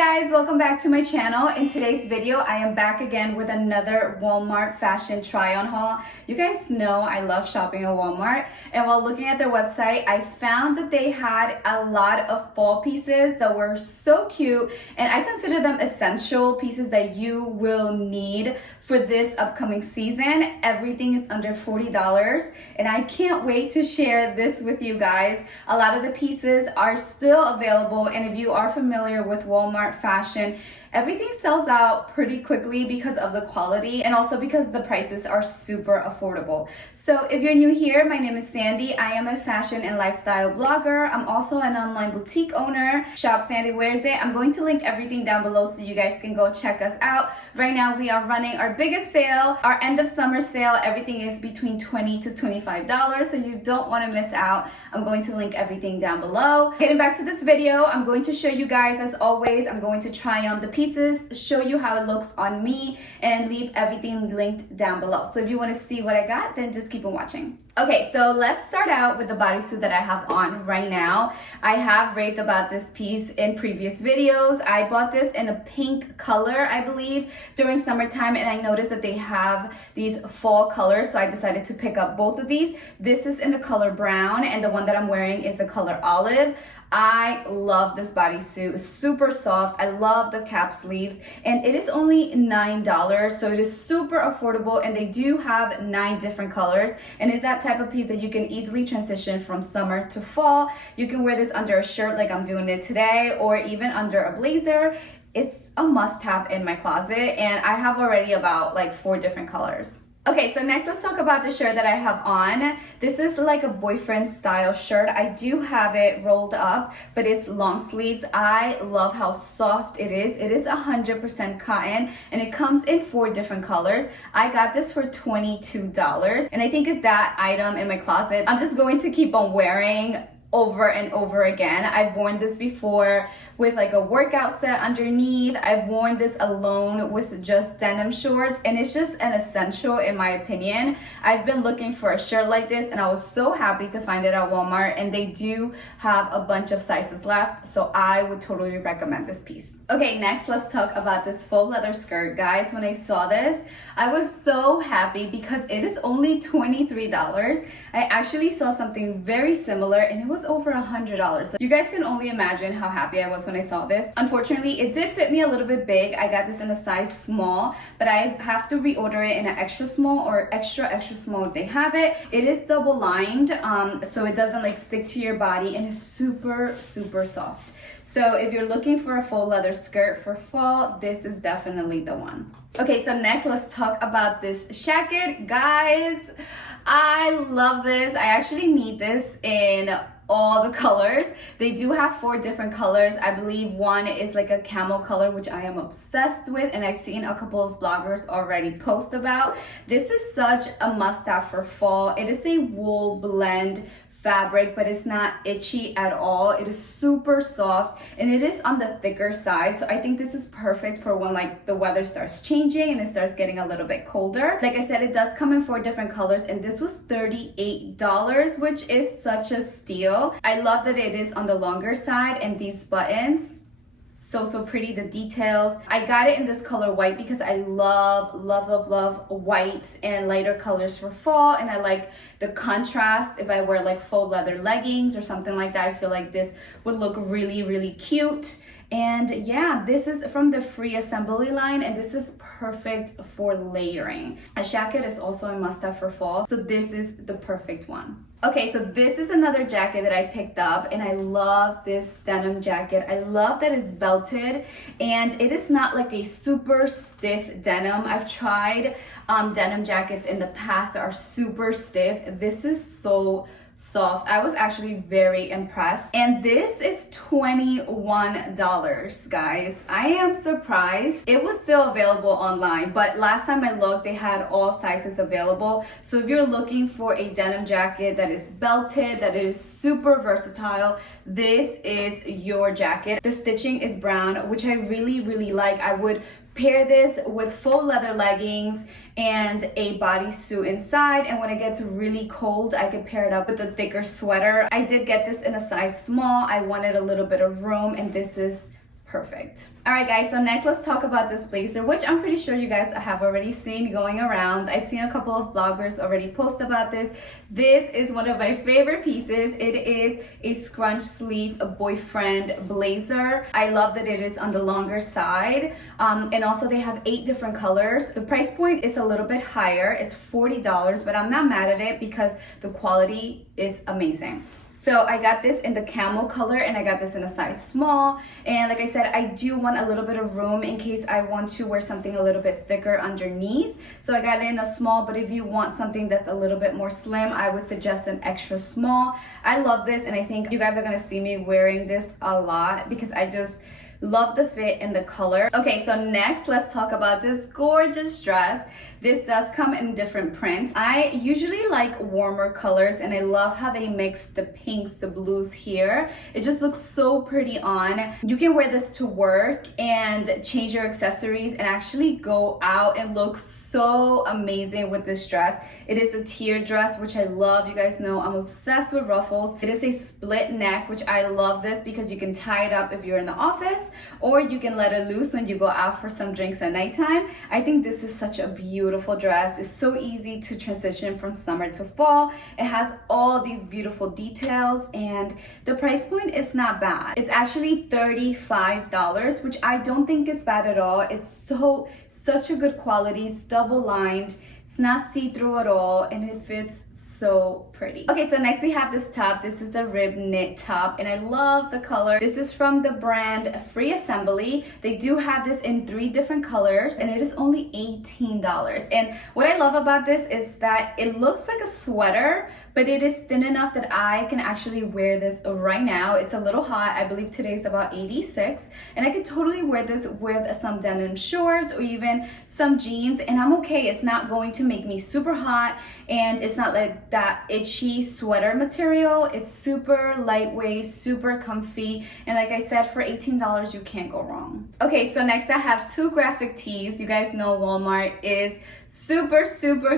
guys, welcome back to my channel. In today's video, I am back again with another Walmart fashion try-on haul. You guys know I love shopping at Walmart, and while looking at their website, I found that they had a lot of fall pieces that were so cute, and I consider them essential pieces that you will need for this upcoming season. Everything is under $40, and I can't wait to share this with you guys. A lot of the pieces are still available, and if you are familiar with Walmart fashion, everything sells out pretty quickly because of the quality and also because the prices are super affordable. So if you're new here, my name is Sandy. I am a fashion and lifestyle blogger. I'm also an online boutique owner. Shop Sandy Wears It. I'm going to link everything down below so you guys can go check us out. Right now we are running our biggest sale, our end of summer sale. Everything is between $20 to $25, so you don't want to miss out. I'm going to link everything down below. Getting back to this video, I'm going to show you guys, as always, I'm going to try on the pieces, show you how it looks on me, and leave everything linked down below. So if you want to see what I got, then just keep on watching. Okay, so let's start out with the bodysuit that I have on right now. I have raved about this piece in previous videos. I bought this in a pink color, I believe, during summertime, and I noticed that they have these fall colors, so I decided to pick up both of these. This is in the color brown, and the one that I'm wearing is the color olive. I love this bodysuit. It's super soft. I love the cap sleeves, and it is only $9, so it is super affordable, and they do have 9 different colors, and it's that type of piece that you can easily transition from summer to fall. You can wear this under a shirt like I'm doing it today, or even under a blazer. It's a must-have in my closet, and I have already about like 4 different colors. Okay, so next let's talk about the shirt that I have on. This is like a boyfriend style shirt. I do have it rolled up, but it's long sleeves. I love how soft it is. It is 100% cotton, and it comes in 4 different colors. I got this for $22, and I think it's that item in my closet I'm just going to keep on wearing over and over again. I've worn this before with like a workout set underneath. I've worn this alone with just denim shorts, and it's just an essential in my opinion. I've been looking for a shirt like this, and I was so happy to find it at Walmart, and they do have a bunch of sizes left, so I would totally recommend this piece. Okay, next let's talk about this faux leather skirt. Guys, when I saw this, I was so happy because it is only $23. I actually saw something very similar, and it was over $100. So you guys can only imagine how happy I was when I saw this. Unfortunately, it did fit me a little bit big. I got this in a size small, but I have to reorder it in an extra small or extra small if they have it. It is double lined, so it doesn't like stick to your body, and it's super soft. So if you're looking for a faux leather skirt for fall, this is definitely the one. Okay, so next let's talk about this Shacket. Guys, I love this. I actually need this in all the colors. They do have 4 different colors. I believe one is like a camel color, which I am obsessed with, and I've seen a couple of bloggers already post about. This is such a must-have for fall. It is a wool blend fabric, but it's not itchy at all. It is super soft, and it is on the thicker side, so I think this is perfect for when like the weather starts changing and it starts getting a little bit colder. Like I said, it does come in 4 different colors, and this was $38, which is such a steal. I love that it is on the longer side, and these buttons, so pretty, the details. I got it in this color white because I love white and lighter colors for fall, and I like the contrast. If I wear like faux leather leggings or something like that, I feel like this would look really cute. And yeah, this is from the free assembly line, and this is perfect for layering. A Shacket is also a must-have for fall, so this is the perfect one. Okay, so this is another jacket that I picked up, and I love this denim jacket. I love that it's belted, and it is not like a super stiff denim. I've tried denim jackets in the past that are super stiff. This is so soft. I was actually very impressed, and this is $21, guys. I am surprised. It was still available online, but last time I looked, they had all sizes available. So if you're looking for a denim jacket that is belted, that is super versatile, this is your jacket. The stitching is brown, which I really like. I would pair this with faux leather leggings and a bodysuit inside, and when it gets really cold, I could pair it up with a thicker sweater. I did get this in a size small. I wanted a little bit of room, and this is perfect. All right guys, so next let's talk about this blazer, which I'm pretty sure you guys have already seen going around. I've seen a couple of vloggers already post about this. This is one of my favorite pieces. It is a scrunch sleeve, a boyfriend blazer. I love that it is on the longer side, and also they have 8 different colors. The price point is a little bit higher. It's $40, but I'm not mad at it because the quality is amazing. So I got this in the camel color, and I got this in a size small. And like I said, I do want a little bit of room in case I want to wear something a little bit thicker underneath. So I got it in a small, but if you want something that's a little bit more slim, I would suggest an extra small. I love this, and I think you guys are gonna see me wearing this a lot because I just love the fit and the color. Okay, so next let's talk about this gorgeous dress. This does come in different prints. I usually like warmer colors, and I love how they mix the pinks, the blues here. It just looks so pretty on. You can wear this to work and change your accessories and actually go out and look so amazing with this dress. It is a tier dress, which I love. You guys know I'm obsessed with ruffles. It is a split neck, which I love this because you can tie it up if you're in the office, or you can let it loose when you go out for some drinks at nighttime. I think this is such a beautiful dress. It's so easy to transition from summer to fall. It has all these beautiful details, and the price point is not bad. It's actually $35, which I don't think is bad at all. It's such a good quality. It's double lined. It's not see-through at all, and it fits so pretty. Okay, so next we have this top. This is a rib knit top, and I love the color. This is from the brand Free Assembly. They do have this in 3 different colors, and it is only $18. And what I love about this is that it looks like a sweater, but it is thin enough that I can actually wear this right now. It's a little hot. I believe today's about 86, and I could totally wear this with some denim shorts or even some jeans, and I'm okay. It's not going to make me super hot, and it's not like that itchy sweater material. It's super lightweight, super comfy, and like I said, for $18 you can't go wrong. Okay, so next I have 2 graphic tees. You guys know Walmart is super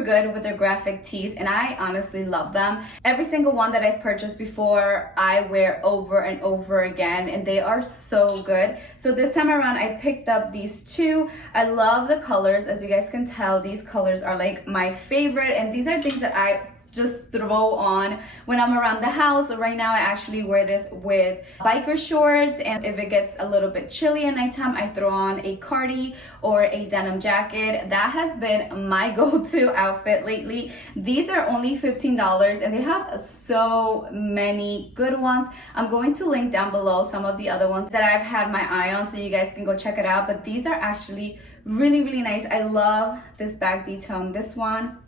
good with their graphic tees, and I honestly love them. Every single one that I've purchased before I wear over and over again, and they are so good. So this time around I picked up these 2. I love the colors. As you guys can tell, these colors are like my favorite, and these are things that I just throw on when I'm around the house. So right now I actually wear this with biker shorts, and if it gets a little bit chilly at nighttime, I throw on a cardi or a denim jacket. That has been my go-to outfit lately. These are only $15, and they have so many good ones. I'm going to link down below some of the other ones that I've had my eye on, so you guys can go check it out. But these are actually really nice. I love this back detail on this one.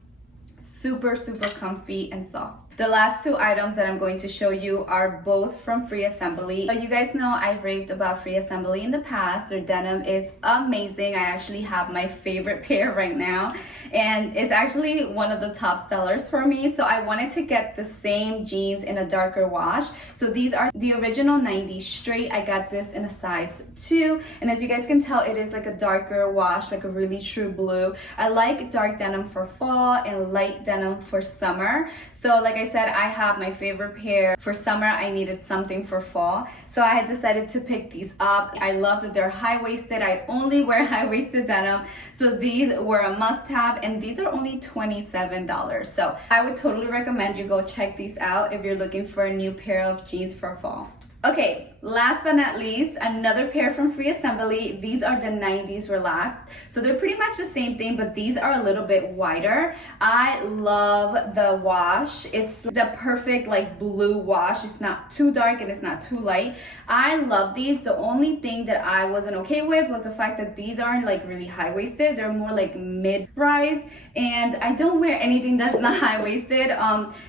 Super comfy and soft. The last 2 items that I'm going to show you are both from Free Assembly. You guys know I've raved about Free Assembly in the past. Their denim is amazing. I actually have my favorite pair right now, and it's actually one of the top sellers for me. So I wanted to get the same jeans in a darker wash. So these are the original 90s straight. I got this in a size 2, and as you guys can tell, it is like a darker wash, like a really true blue. I like dark denim for fall and light denim for summer. So like I said, I have my favorite pair for summer. I needed something for fall, so I had decided to pick these up. I love that they're high-waisted. I only wear high-waisted denim, so these were a must-have, and these are only $27. So I would totally recommend you go check these out if you're looking for a new pair of jeans for fall. Okay, last but not least, another pair from Free Assembly. These are the 90s Relaxed. So they're pretty much the same thing, but these are a little bit wider. I love the wash. It's the perfect like blue wash. It's not too dark and it's not too light. I love these. The only thing that I wasn't okay with was the fact that these aren't like really high-waisted. They're more like mid-rise, and I don't wear anything that's not high-waisted.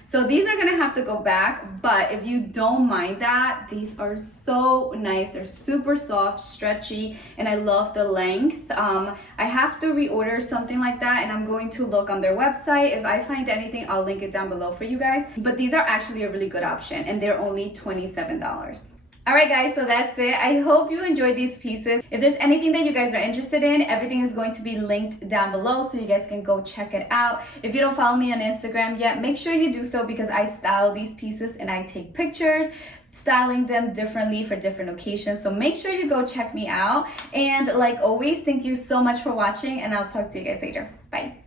So these are gonna have to go back, but if you don't mind that, these are so nice. They're super soft, stretchy, and I love the length. I have to reorder something like that, and I'm going to look on their website. If I find anything, I'll link it down below for you guys. But these are actually a really good option, and they're only $27. Alright guys, so that's it. I hope you enjoyed these pieces. If there's anything that you guys are interested in, everything is going to be linked down below so you guys can go check it out. If you don't follow me on Instagram yet, make sure you do so because I style these pieces and I take pictures. styling them differently for different occasions. So make sure you go check me out. And like always, thank you so much for watching, and I'll talk to you guys later. Bye.